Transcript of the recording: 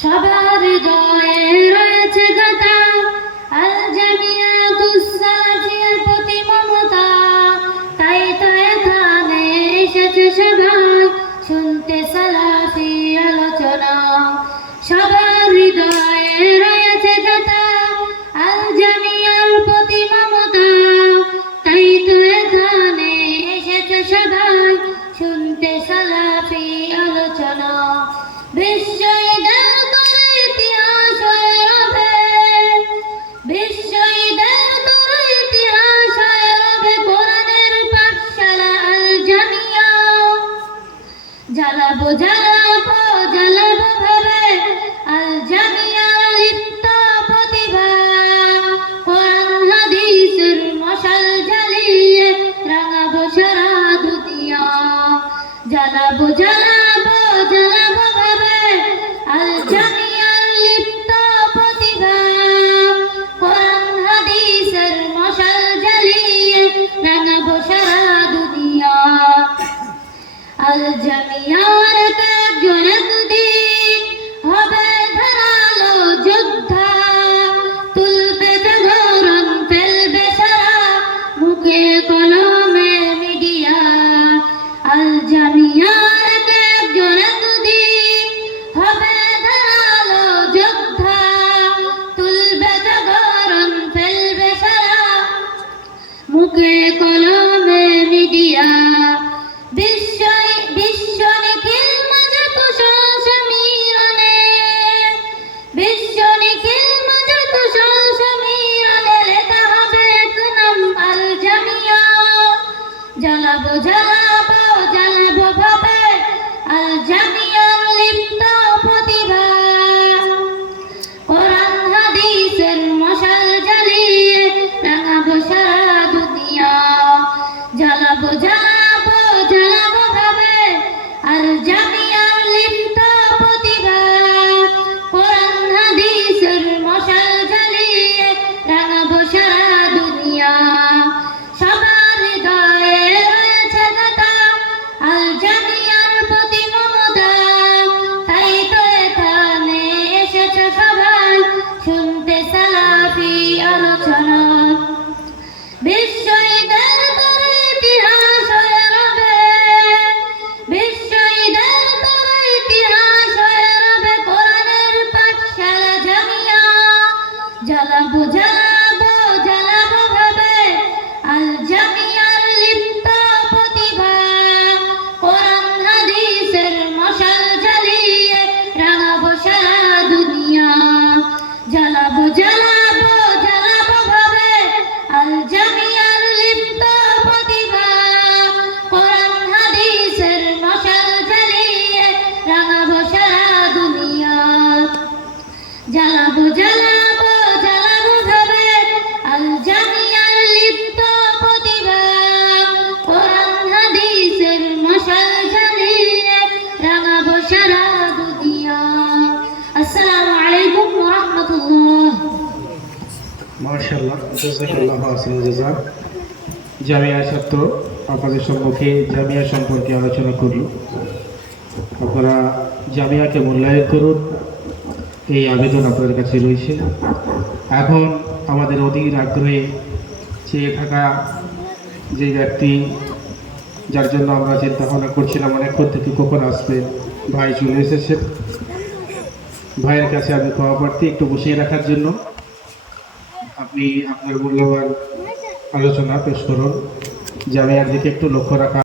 সবার হৃদয়ে রয়েছে গাথা আল জামিয়াতুস সালাফিয়ার প্রতি মমতা। তাই তো এখানে এসেছে সবাই শুনতে সালাফি আলোচনা। সবার হৃদয়ে রয়েছে গাথা আল জামিয়ার প্রতি মমতা। তাই তো এখানে এসেছে সবাই শুনতে সালাফি আলোচনা। বিশ্ব ঈদের তরে ইতিহাস হয়ে রবে, বিশ্ব ঈদের তরে ইতিহাস হয়ে রবে কোরআনের পাঠশালা আল জামিয়া। জ্বালাবো জ্বালাবো জ্বালাবো ভাবে আল জামিয়ার লিপ্ত প্রতিভা। কোরআন হাদিসের মশাল জ্বালিয়ে রাঙাবো সারা দুনিয়া। জ্বালাবো জ্বালাবো জ্বালাবো ভাবে আল জামিয়ার লিপ্ত প্রতিভা। কোরআন হাদিসের মশাল জ্বালিয়ে রাঙাবো সারা দুনিয়া। আল জামিয়ার একজন একদিন হবে ধারালো যোদ্ধা। তুলবে জাগরণ ফেলবে সারা মুখে কলমে মিডিয়া। আল জামিয়ার একজন একদিন হবে ধারালো যোদ্ধা। তুলবে জাগরণ ফেলবে সারা মুখে কলমে মিডিয়া। বিশ্ব নিখিল মাঝে কুশল সমীরণে, বিশ্ব নিখিল মাঝে কুশল সমীরণে লেখা হবে এক নাম আল জামিয়া। জ্বালাবো জ্বালাবো জ্বালাবো ভাবে আল জামিয়ার লিপ্ত প্রতিভা। কোরআন হাদিসের মশাল জ্বালিয়ে রাঙাবো সারা দুনিয়া। জ্বালাবো জ্বালাবো জ্বালাবো ভাবে আল জামিয়ার লিপ্ত প্রতিভা। কোরআন হাদিসের মশাল জ্বালিয়ে রাঙাবো সারা দুনিয়া। সবার হৃদয়ে রয়েছে গাথা আল জামিয়ার প্রতি মমতা। তাই তো এখানে এসেছে সবাই শুনতে সালাফি আলোচনা। বিশ্ব ঈদের তরে ইতিহাস হয়ে রবে, বিশ্ব ঈদের তরে ইতিহাস হয়ে রবে কোরআনের পাঠশালা জামিয়া। জ্বালাবো জ্বালাবো জ্বালাবো ভাবে আল জামিয়ার লিপ্ত প্রতিভা। কোরআন হাদিসের মশাল জ্বালিয়ে রাঙাবো সারা দুনিয়া। জ্বালাবো জ্বালাবো জ্বালাবো ভাবে আল জামিয়ার লিপ্ত প্রতিভা। কোরআন হাদিসের মশাল জ্বালিয়ে রাঙাবো সারা দুনিয়া। জ্বালাবো জ্বালাবো জ্বালাবো ভাবে আল জামিয়ার লিপ্ত প্রতিভা। কোরআন হাদিসের মশাল জ্বালিয়ে রাঙাবো সারা দুনিয়া। আসসালামু আলাইকুম ওয়া রাহমাতুল্লাহ। মাশাআল্লাহ, জাযাকাল্লাহু আহসানাল জাযা। জামিয়া ছাত্র আপনাদের সম্মুখে জামিয়া সম্পর্কে আলোচনা করল। আপনারা জামিয়াকে মূল্যায়ন করুন, এই আবেদন আপনাদের কাছে রয়েছে। এখন আমাদের অধীর আগ্রহে চেয়ে থাকা যে ব্যক্তি, যার জন্য আমরা চিন্তা ভাবনা করছিলাম অনেকক্ষণ থেকে কখন আসবে, ভাই চলে এসেছেন। ভাইয়ের কাছে আমি ক্ষমা প্রার্থী, একটু বসিয়ে রাখার জন্য। আপনি আপনার মূল্যবান আলোচনা পেশ করুন। জামিয়ার দিকে একটু লক্ষ্য রাখা।